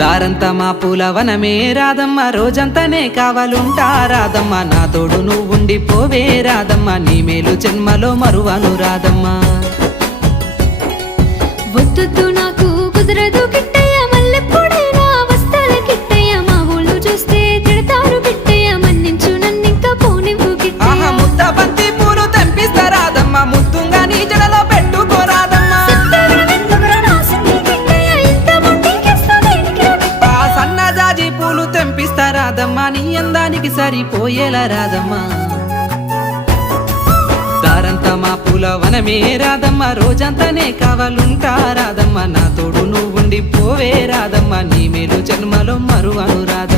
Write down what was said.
దారంతా మా పూలవనమే రాదమ్మ, రోజంతానే కావాలుంటా రాదమ్మ, నా తోడు నువ్వుండి పోవే రాదమ్మ, నీ మేలు జన్మలో మరువను రాదమ్మ. వద్దు నాకు కుదరదు కిట్టయ్య, మల్లెప్పుడైనా వస్తాల కిట్టయ్య, మా ఊళ్ళు చూస్తే తిడతారు కిట్టయ్య, మన్నించు నన్నింకా పోనివ్వు కిట్టయ్య. ముద్ద బంతి పూలు తెంపిస్తా రాదమ్మ, ముద్దుంగా నీ జడలో పెట్టుకోరాదమ్మ. సన్నజాజి పూలు తెంపిస్తా రాదమ్మ, నీ అందానికి సరిపోయేలా రాదమ్మ. దారంతా మా పూలవనమే రాదమ్మ, రోజంతానే కావాలుంటా రాదమ్మ, నా తోడు నువ్వుండి పోవే రాదమ్మ, నీ మేలు జన్మలో మరువను రాదమ్మ.